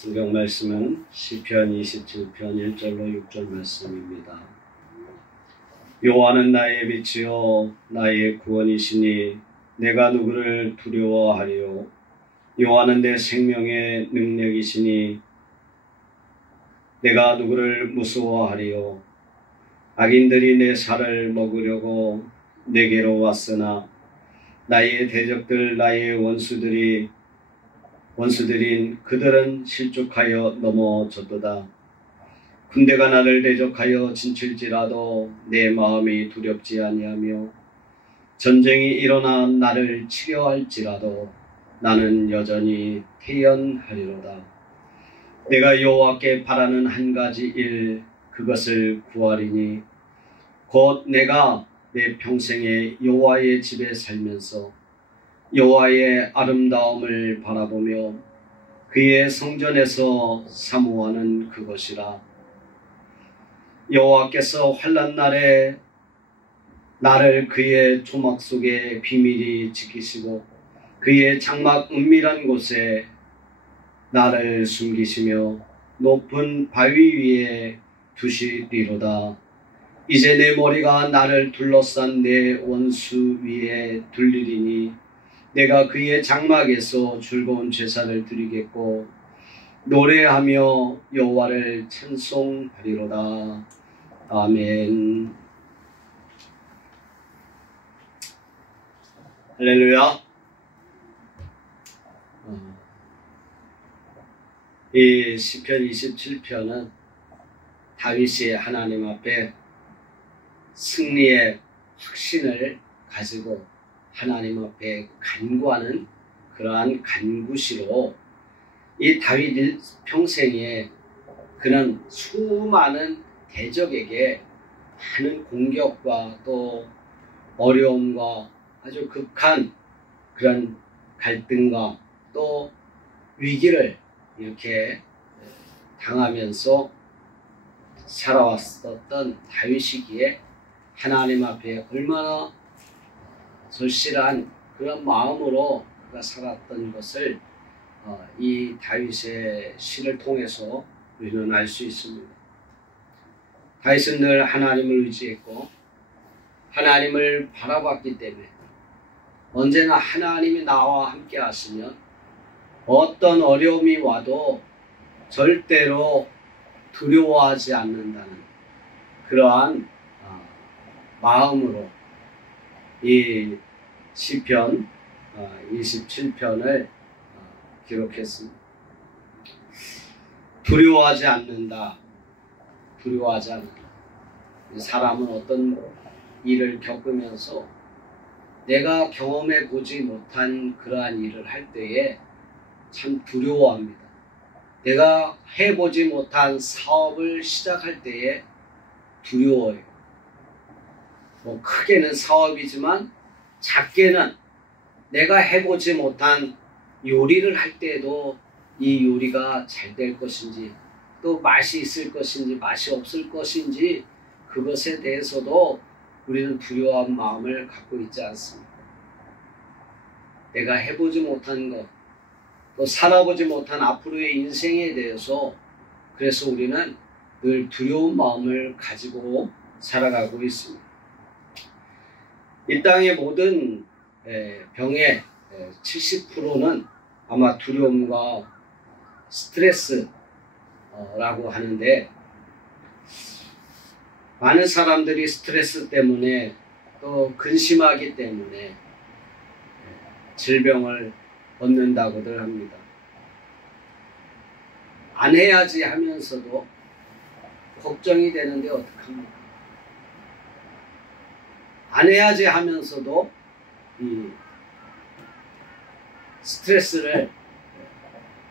성경 말씀은 시편 27편 1절로 6절 말씀입니다. 여호와는 나의 빛이요 나의 구원이시니 내가 누구를 두려워하리요. 여호와는 내 생명의 능력이시니 내가 누구를 무서워하리요. 악인들이 내 살을 먹으려고 내게로 왔으나 나의 대적들 나의 원수들인 그들은 실족하여 넘어졌도다. 군대가 나를 대적하여 진칠지라도 내 마음이 두렵지 아니하며 전쟁이 일어나 나를 치려 할지라도 나는 여전히 태연하리로다. 내가 여호와께 바라는 한 가지 일 그것을 구하리니 곧 내가 내 평생에 여호와의 집에 살면서 여호와의 아름다움을 바라보며 그의 성전에서 사모하는 그것이라. 여호와께서 환난 날에 나를 그의 조막 속에 비밀히 지키시고 그의 장막 은밀한 곳에 나를 숨기시며 높은 바위 위에 두시리로다. 이제 내 머리가 나를 둘러싼 내 원수 위에 둘리리니 내가 그의 장막에서 즐거운 제사를 드리겠고 노래하며 여호와를 찬송하리로다. 아멘. 할렐루야. 이 시편 27편은 다윗이 하나님 앞에 승리의 확신을 가지고 하나님 앞에 간구하는 그러한 간구시로 이 다윗 평생에 그는 수많은 대적에게 많은 공격과 또 어려움과 아주 극한 그런 갈등과 또 위기를 이렇게 당하면서 살아왔었던 다윗이기에 하나님 앞에 얼마나 절실한 그런 마음으로 그가 살았던 것을 이 다윗의 시를 통해서 우리는 알 수 있습니다. 다윗은 늘 하나님을 의지했고 하나님을 바라봤기 때문에 언제나 하나님이 나와 함께 하시면 어떤 어려움이 와도 절대로 두려워하지 않는다는 그러한 마음으로 이 시편 27편을 기록했습니다. 두려워하지 않는다. 두려워하지 않는다. 사람은 어떤 일을 겪으면서 내가 경험해 보지 못한 그러한 일을 할 때에 참 두려워합니다. 내가 해보지 못한 사업을 시작할 때에 두려워해요. 크게는 사업이지만 작게는 내가 해보지 못한 요리를 할 때에도 이 요리가 잘 될 것인지 또 맛이 있을 것인지 맛이 없을 것인지 그것에 대해서도 우리는 두려워한 마음을 갖고 있지 않습니다. 내가 해보지 못한 것, 또 살아보지 못한 앞으로의 인생에 대해서 그래서 우리는 늘 두려운 마음을 가지고 살아가고 있습니다. 이 땅의 모든 병의 70%는 아마 두려움과 스트레스라고 하는데 많은 사람들이 스트레스 때문에 또 근심하기 때문에 질병을 얻는다고들 합니다. 안 해야지 하면서도 걱정이 되는데 어떡합니까? 안 해야지 하면서도 이 스트레스를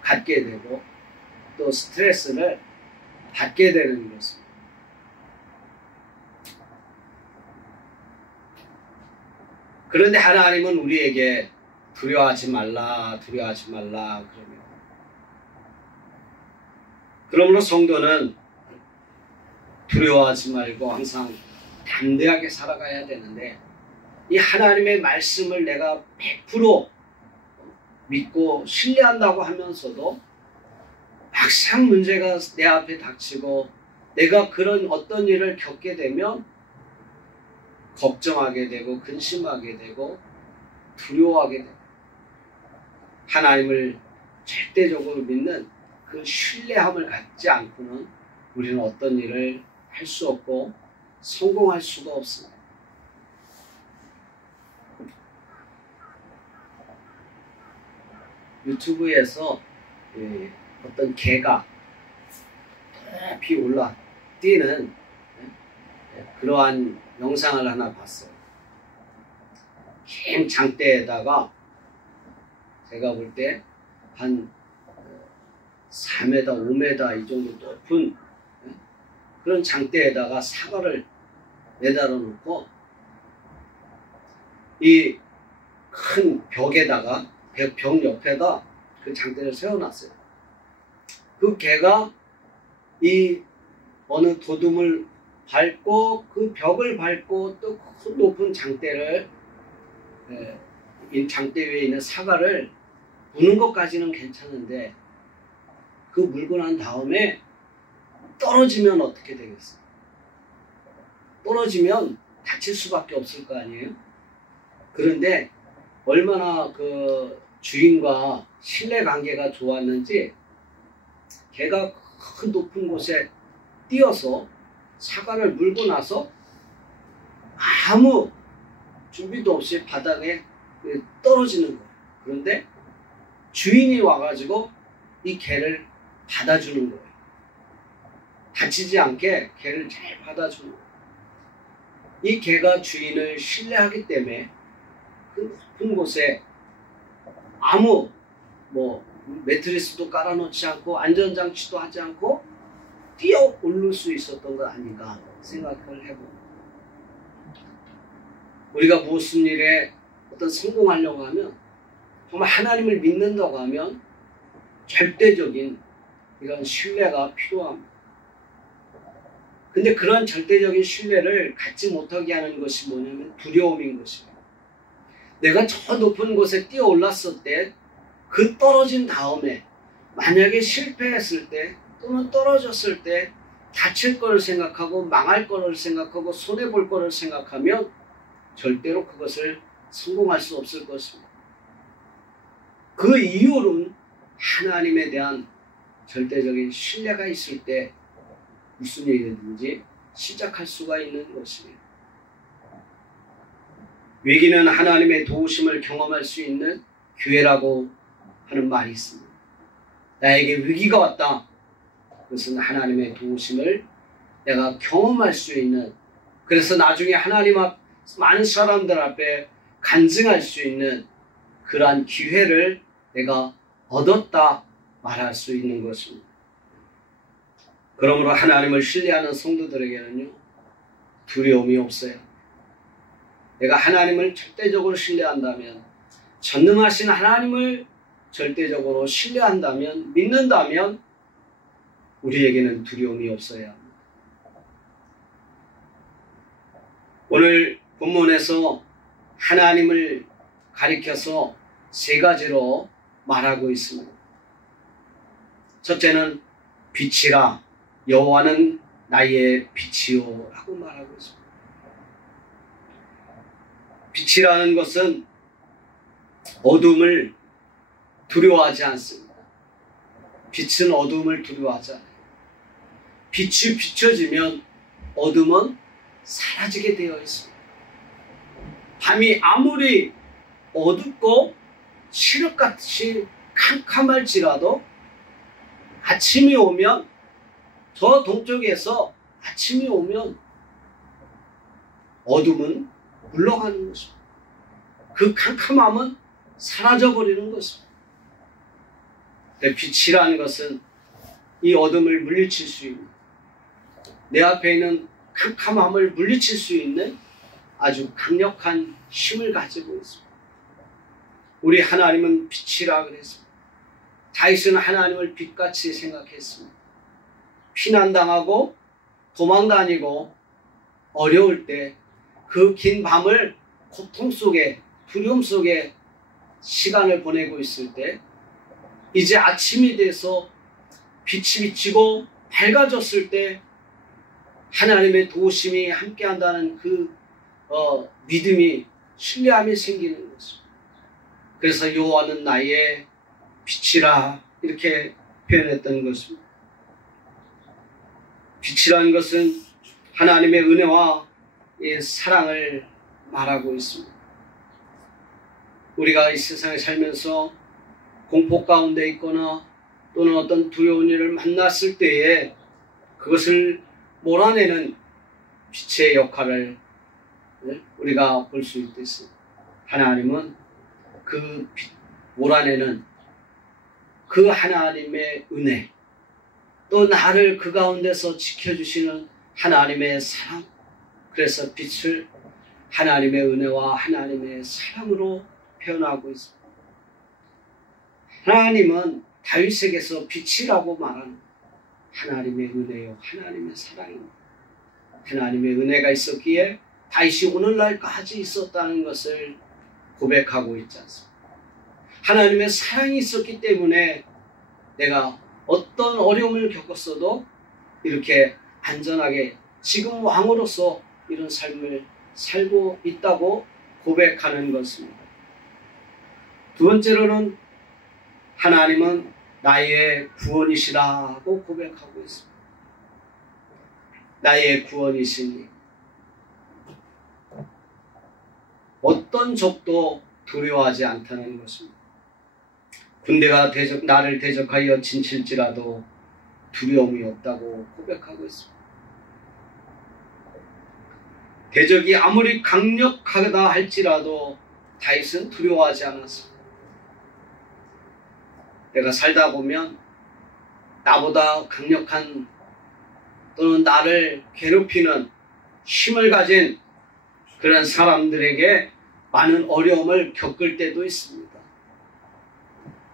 갖게 되고 또 스트레스를 받게 되는 것입니다. 그런데 하나님은 우리에게 두려워하지 말라, 두려워하지 말라 그러며 그러므로 성도는 두려워하지 말고 항상 담대하게 살아가야 되는데 이 하나님의 말씀을 내가 100% 믿고 신뢰한다고 하면서도 막상 문제가 내 앞에 닥치고 내가 그런 어떤 일을 겪게 되면 걱정하게 되고 근심하게 되고 두려워하게 되고 하나님을 절대적으로 믿는 그 신뢰함을 갖지 않고는 우리는 어떤 일을 할 수 없고 성공할 수가 없습니다. 유튜브에서 어떤 개가 높이 올라 뛰는 그러한 영상을 하나 봤어요. 긴 장대에다가 제가 볼 때 한 4m, 5m 이 정도 높은 그런 장대에다가 사과를 매달아 놓고 이 큰 벽에다가 벽 옆에다 그 장대를 세워놨어요. 그 개가 이 어느 도둠을 밟고 그 벽을 밟고 또 큰 높은 장대를 이 장대 위에 있는 사과를 무는 것까지는 괜찮은데 그 물고 난 다음에 떨어지면 어떻게 되겠어요? 떨어지면 다칠 수밖에 없을 거 아니에요? 그런데 얼마나 그 주인과 신뢰관계가 좋았는지 개가 큰 높은 곳에 뛰어서 사과를 물고 나서 아무 준비도 없이 바닥에 떨어지는 거예요. 그런데 주인이 와가지고 이 개를 받아주는 거예요. 다치지 않게 개를 잘 받아주는 거예요. 이 개가 주인을 신뢰하기 때문에 그 높은 곳에 아무 매트리스도 깔아놓지 않고 안전장치도 하지 않고 뛰어 오를 수 있었던 것 아닌가 생각을 해봅니다. 우리가 무슨 일에 어떤 성공하려고 하면 정말 하나님을 믿는다고 하면 절대적인 이런 신뢰가 필요합니다. 근데 그런 절대적인 신뢰를 갖지 못하게 하는 것이 뭐냐면 두려움인 것이에요. 내가 저 높은 곳에 뛰어 올랐을 때 그 떨어진 다음에 만약에 실패했을 때 또는 떨어졌을 때 다칠 거를 생각하고 망할 거를 생각하고 손해볼 거를 생각하면 절대로 그것을 성공할 수 없을 것입니다. 그 이유는 하나님에 대한 절대적인 신뢰가 있을 때 무슨 일이든지 시작할 수가 있는 것입니다. 위기는 하나님의 도우심을 경험할 수 있는 기회라고 하는 말이 있습니다. 나에게 위기가 왔다. 그것은 하나님의 도우심을 내가 경험할 수 있는, 그래서 나중에 하나님 앞 많은 사람들 앞에 간증할 수 있는 그러한 기회를 내가 얻었다 말할 수 있는 것입니다. 그러므로 하나님을 신뢰하는 성도들에게는요, 두려움이 없어요. 내가 하나님을 절대적으로 신뢰한다면, 전능하신 하나님을 절대적으로 신뢰한다면, 믿는다면 우리에게는 두려움이 없어야 합니다. 오늘 본문에서 하나님을 가리켜서 세 가지로 말하고 있습니다. 첫째는 빛이라, 여호와는 나의 빛이요 라고 말하고 있습니다. 빛이라는 것은 어둠을 두려워하지 않습니다. 빛은 어둠을 두려워하지 않아요. 빛이 비춰지면 어둠은 사라지게 되어 있습니다. 밤이 아무리 어둡고 칠흑같이 캄캄할지라도 아침이 오면, 저 동쪽에서 아침이 오면 어둠은 물러가는 것입니다. 그 캄캄함은 사라져버리는 것입니다. 빛이라는 것은 이 어둠을 물리칠 수 있는, 내 앞에 있는 캄캄함을 물리칠 수 있는 아주 강력한 힘을 가지고 있습니다. 우리 하나님은 빛이라 그랬습니다. 다윗은 하나님을 빛같이 생각했습니다. 피난당하고 도망다니고 어려울 때 그 긴 밤을 고통 속에, 두려움 속에 시간을 보내고 있을 때 이제 아침이 돼서 빛이 비치고 밝아졌을 때 하나님의 도우심이 함께한다는 그 믿음이 신뢰함이 생기는 것입니다. 그래서 여호와는 나의 빛이라 이렇게 표현했던 것입니다. 빛이라는 것은 하나님의 은혜와 사랑을 말하고 있습니다. 우리가 이 세상에 살면서 공포 가운데 있거나 또는 어떤 두려운 일을 만났을 때에 그것을 몰아내는 빛의 역할을 우리가 볼 수 있겠습니다. 하나님은 그 빛, 몰아내는 그 하나님의 은혜, 또 나를 그 가운데서 지켜주시는 하나님의 사랑, 그래서 빛을 하나님의 은혜와 하나님의 사랑으로 표현하고 있습니다. 하나님은 다윗에게서 빛이라고 말하는 하나님의 은혜요, 하나님의 사랑입니다. 하나님의 은혜가 있었기에 다윗이 오늘날까지 있었다는 것을 고백하고 있지 않습니까? 하나님의 사랑이 있었기 때문에 내가 어떤 어려움을 겪었어도 이렇게 안전하게 지금 왕으로서 이런 삶을 살고 있다고 고백하는 것입니다. 두 번째로는 하나님은 나의 구원이시라고 고백하고 있습니다. 나의 구원이시니 어떤 적도 두려워하지 않다는 것입니다. 군대가 나를 대적하여 진칠지라도 두려움이 없다고 고백하고 있습니다. 대적이 아무리 강력하다 할지라도 다윗은 두려워하지 않았습니다. 내가 살다 보면 나보다 강력한 또는 나를 괴롭히는 힘을 가진 그런 사람들에게 많은 어려움을 겪을 때도 있습니다.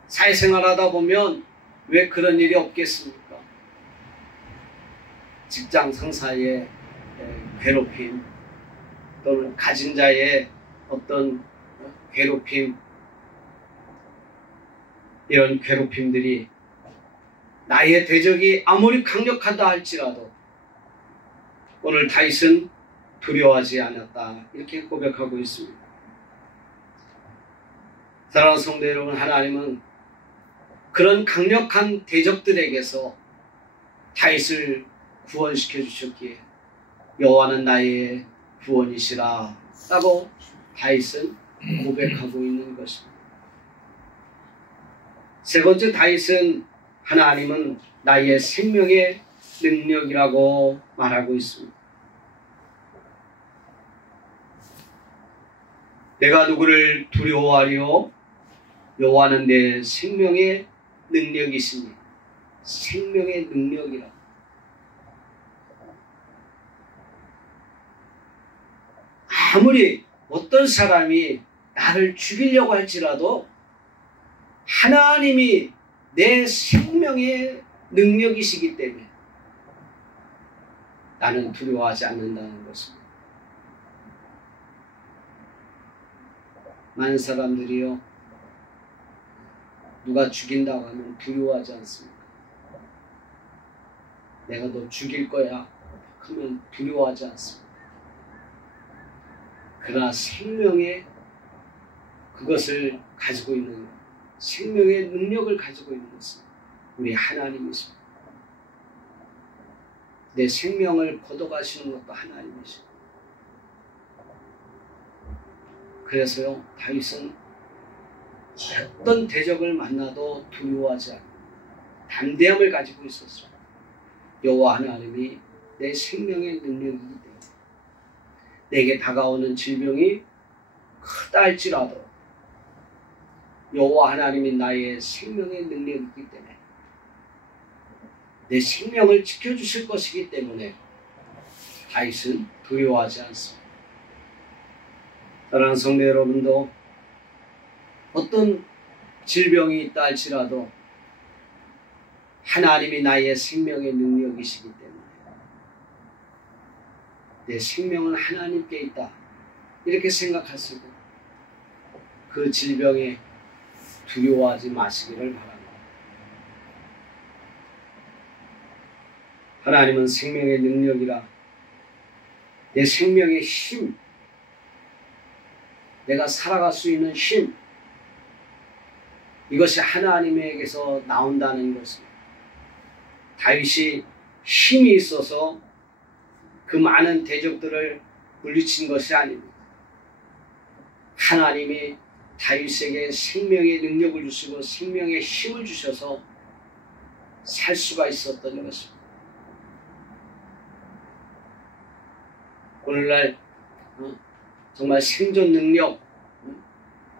사회생활하다 보면 왜 그런 일이 없겠습니까? 직장 상사의 괴롭힘 또는 가진 자의 어떤 괴롭힘, 이런 괴롭힘들이 나의 대적이 아무리 강력하다 할지라도 오늘 다윗은 두려워하지 않았다 이렇게 고백하고 있습니다. 사랑하는 성도 여러분, 하나님은 그런 강력한 대적들에게서 다윗을 구원시켜 주셨기에 여호와는 나의 구원이시라 라고 다윗은 고백하고 있는 것입니다. 세 번째, 다윗은 하나님은 나의 생명의 능력이라고 말하고 있습니다. 내가 누구를 두려워하리요? 여호와는 내 생명의 능력이시니. 생명의 능력이라. 아무리 어떤 사람이 나를 죽이려고 할지라도 하나님이 내 생명의 능력이시기 때문에 나는 두려워하지 않는다는 것입니다. 많은 사람들이요, 누가 죽인다고 하면 두려워하지 않습니까? 내가 너 죽일 거야 하면 두려워하지 않습니다. 그러나 생명의 그것을 가지고 있는, 생명의 능력을 가지고 있는 것은 우리 하나님이십니다. 내 생명을 걷어가시는 것도 하나님이십니다. 그래서요, 다윗은 어떤 대적을 만나도 두려워하지 않고 담대함을 가지고 있었습니다. 여호와 하나님이 내 생명의 능력이기 때문에 내게 다가오는 질병이 크다 할지라도 여호와 하나님이 나의 생명의 능력이기 때문에 내 생명을 지켜주실 것이기 때문에 다윗은 두려워하지 않습니다. 사랑하는 성도 여러분도 어떤 질병이 있다 할지라도 하나님이 나의 생명의 능력이시기 때문에 내 생명은 하나님께 있다 이렇게 생각하시고 그 질병에 두려워하지 마시기를 바랍니다. 하나님은 생명의 능력이라, 내 생명의 힘, 내가 살아갈 수 있는 힘, 이것이 하나님에게서 나온다는 것입니다. 다윗이 힘이 있어서 그 많은 대적들을 물리친 것이 아닙니다. 하나님이 다윗에게 생명의 능력을 주시고 생명의 힘을 주셔서 살 수가 있었던 것입니다. 오늘날 정말 생존 능력,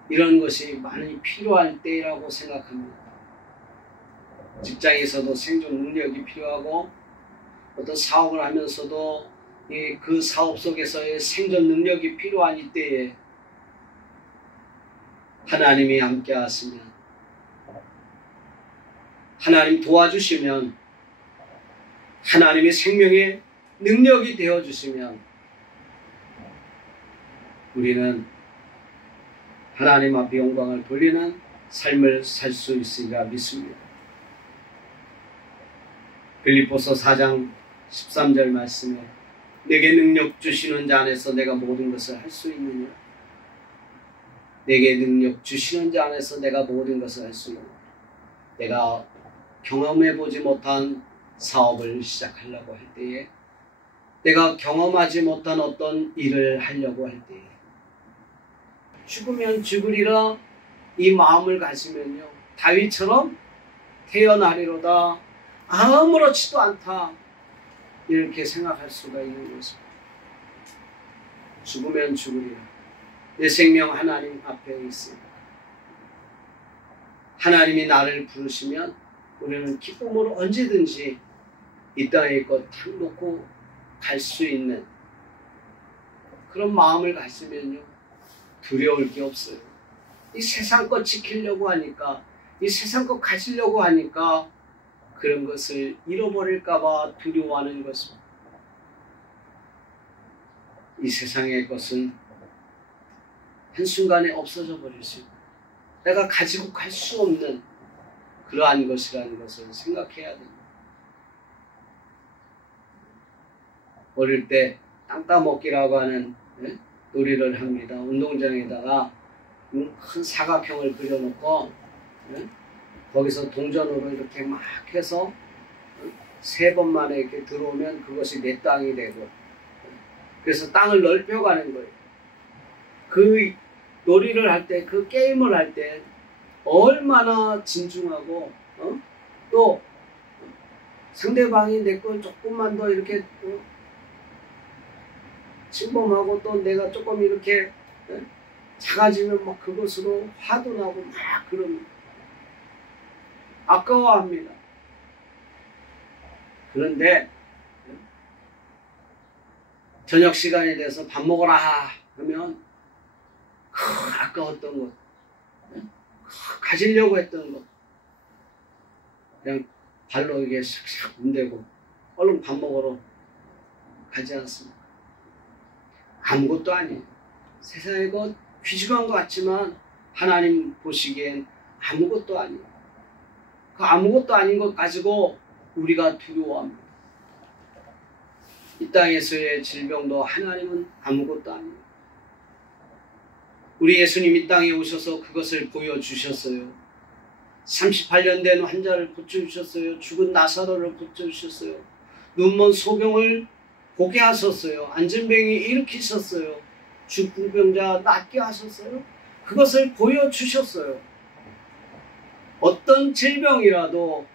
이런 것이 많이 필요할 때라고 생각합니다. 직장에서도 생존 능력이 필요하고, 어떤 사업을 하면서도 그 사업 속에서의 생존 능력이 필요한 이때에 하나님이 함께 하시면, 하나님 도와주시면, 하나님의 생명의 능력이 되어주시면 우리는 하나님 앞에 영광을 돌리는 삶을 살 수 있으리라 믿습니다. 빌립보서 4장 13절 말씀에 내게 능력 주시는 자 안에서 내가 모든 것을 할 수 있느냐? 내게 능력 주시는 자 안에서 내가 모든 것을 할 수 있느냐? 내가 경험해보지 못한 사업을 시작하려고 할 때에, 내가 경험하지 못한 어떤 일을 하려고 할 때에, 죽으면 죽으리라 이 마음을 가지면요, 다윗처럼 태어나리로다 아무렇지도 않다 이렇게 생각할 수가 있는 것입니다. 죽으면 죽으리라. 내 생명 하나님 앞에 있습니다. 하나님이 나를 부르시면 우리는 기쁨으로 언제든지 이 땅에 것 탁 놓고 갈 수 있는 그런 마음을 가지면요, 두려울 게 없어요. 이 세상 것 지키려고 하니까, 이 세상 것 가지려고 하니까 그런 것을 잃어버릴까봐 두려워하는 것입니다. 이 세상의 것은 한순간에 없어져 버릴 수 있고 내가 가지고 갈 수 없는 그러한 것이라는 것을 생각해야 됩니다. 어릴 때 땅 따먹기라고 하는 놀이를 합니다. 운동장에다가 큰 사각형을 그려놓고 거기서 동전으로 이렇게 막 해서 3번 만에 이렇게 들어오면 그것이 내 땅이 되고, 그래서 땅을 넓혀가는 거예요. 그 놀이를 할 때, 그 게임을 할 때 얼마나 진중하고, 또 상대방이 내 걸 조금만 더 이렇게 침범하고, 또 내가 조금 이렇게 작아지면 막 그것으로 화도 나고 막 그럽니다. 아까워합니다. 그런데 저녁 시간이 돼서 밥 먹으라 하면 아까웠던 것, 가지려고 했던 것, 그냥 발로 이게 샥샥 문대고 얼른 밥 먹으러 가지 않습니까? 아무것도 아니에요. 세상에 것 귀중한 것 같지만 하나님 보시기엔 아무것도 아니에요. 그 아무것도 아닌 것 가지고 우리가 두려워합니다. 이 땅에서의 질병도 하나님은 아무것도 아니에요. 우리 예수님 이 땅에 오셔서 그것을 보여주셨어요. 38년 된 환자를 고쳐주셨어요. 죽은 나사로를 고쳐주셨어요. 눈먼 소경을 보게 하셨어요. 안진뱅이 일으키셨어요. 중풍병자 낫게 하셨어요. 그것을 보여주셨어요. 어떤 질병이라도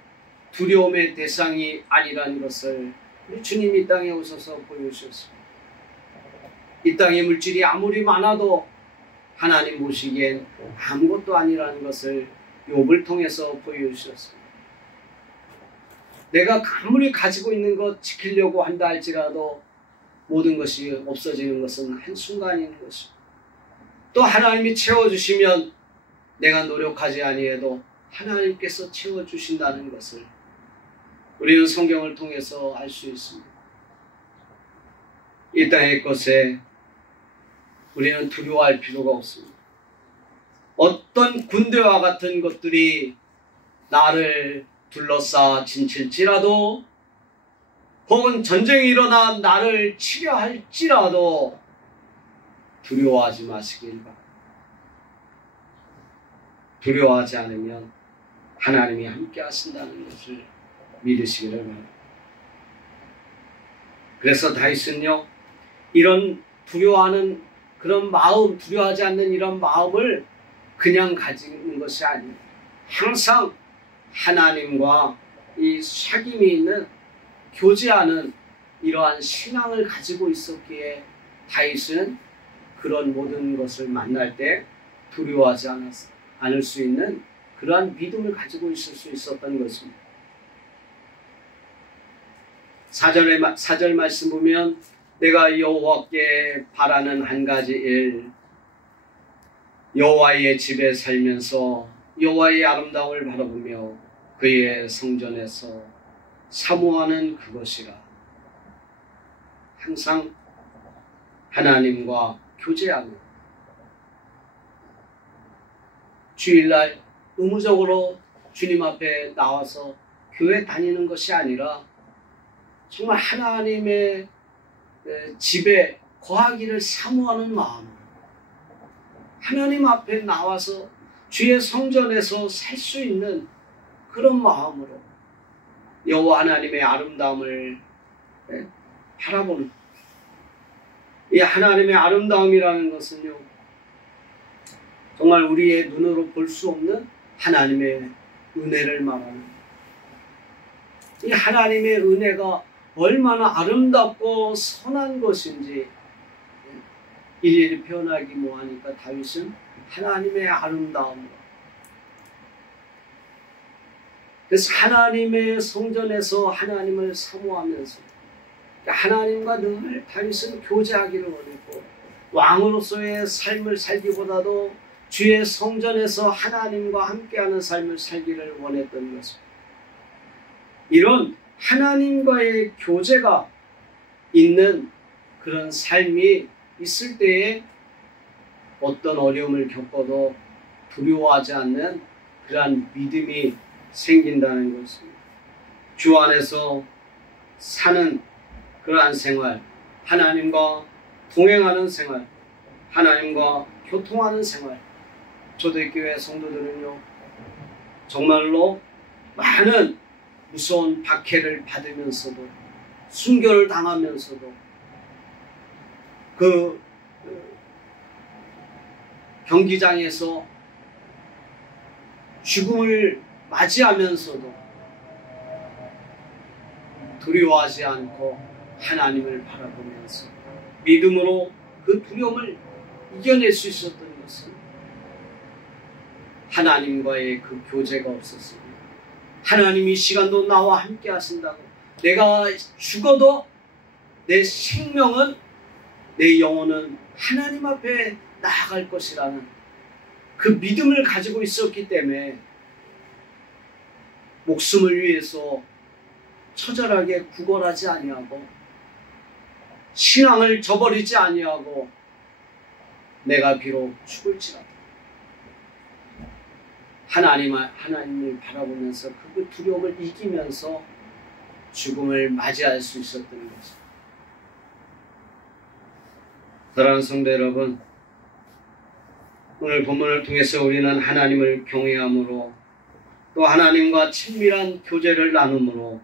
두려움의 대상이 아니라는 것을 우리 주님이 이 땅에 오셔서 보여주셨습니다. 이 땅의 물질이 아무리 많아도 하나님 보시기엔 아무것도 아니라는 것을 욥을 통해서 보여주셨습니다. 내가 아무리 가지고 있는 것 지키려고 한다 할지라도 모든 것이 없어지는 것은 한순간인 것입니다. 또 하나님이 채워주시면 내가 노력하지 아니해도 하나님께서 채워주신다는 것을 우리는 성경을 통해서 알 수 있습니다. 이 땅의 것에 우리는 두려워할 필요가 없습니다. 어떤 군대와 같은 것들이 나를 둘러싸 진칠지라도 혹은 전쟁이 일어나 나를 치려 할지라도 두려워하지 마시길 바랍니다. 두려워하지 않으면 하나님이 함께 하신다는 것을 믿으시기를 바랍니다. 그래서 다윗은요, 이런 두려워하는 그런 마음, 두려워하지 않는 이런 마음을 그냥 가진 것이 아니에요. 항상 하나님과 이 사귐이 있는, 교제하는 이러한 신앙을 가지고 있었기에 다윗은 그런 모든 것을 만날 때 두려워하지 않을 수 있는 그러한 믿음을 가지고 있을 수 있었던 것입니다. 4절 말씀 보면 내가 여호와께 바라는 한 가지 일, 여호와의 집에 살면서 여호와의 아름다움을 바라보며 그의 성전에서 사모하는 그것이라. 항상 하나님과 교제하는, 주일날 의무적으로 주님 앞에 나와서 교회 다니는 것이 아니라 정말 하나님의 집에 거하기를 사모하는 마음으로 하나님 앞에 나와서 주의 성전에서 살 수 있는 그런 마음으로 여호와 하나님의 아름다움을 바라보는, 이 하나님의 아름다움이라는 것은요, 정말 우리의 눈으로 볼 수 없는 하나님의 은혜를 말하는, 이 하나님의 은혜가 얼마나 아름답고 선한 것인지 일일이 표현하기 뭐하니까 다윗은 하나님의 아름다움으로, 그래서 하나님의 성전에서 하나님을 사모하면서 하나님과 늘 다윗은 교제하기를 원했고, 왕으로서의 삶을 살기보다도 주의 성전에서 하나님과 함께하는 삶을 살기를 원했던 것입니다. 이런 하나님과의 교제가 있는 그런 삶이 있을 때에 어떤 어려움을 겪어도 두려워하지 않는 그러한 믿음이 생긴다는 것입니다. 주 안에서 사는 그러한 생활, 하나님과 동행하는 생활, 하나님과 교통하는 생활. 초대교회 성도들은요, 정말로 많은 무서운 박해를 받으면서도, 순교를 당하면서도, 그 경기장에서 죽음을 맞이하면서도 두려워하지 않고 하나님을 바라보면서 믿음으로 그 두려움을 이겨낼 수 있었던 것은 하나님과의 그 교제가 없었습니다. 하나님이 시간도 나와 함께 하신다고, 내가 죽어도 내 생명은, 내 영혼은 하나님 앞에 나아갈 것이라는 그 믿음을 가지고 있었기 때문에 목숨을 위해서 처절하게 구걸하지 아니하고 신앙을 저버리지 아니하고, 내가 비록 죽을지라도 하나님을 바라보면서 그 두려움을 이기면서 죽음을 맞이할 수 있었던 것입니다. 사랑하는 성도 여러분, 오늘 본문을 통해서 우리는 하나님을 경외함으로, 또 하나님과 친밀한 교제를 나눔으로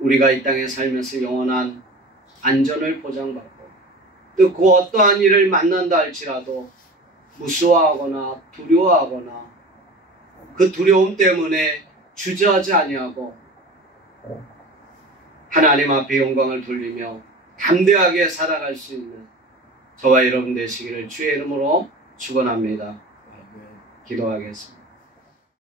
우리가 이 땅에 살면서 영원한 안전을 보장받고, 또 그 어떠한 일을 만난다 할지라도 무서워하거나 두려워하거나 그 두려움 때문에 주저하지 아니하고 하나님 앞에 영광을 돌리며 담대하게 살아갈 수 있는 저와 여러분 되시기를 주의 이름으로 축원합니다. 기도하겠습니다.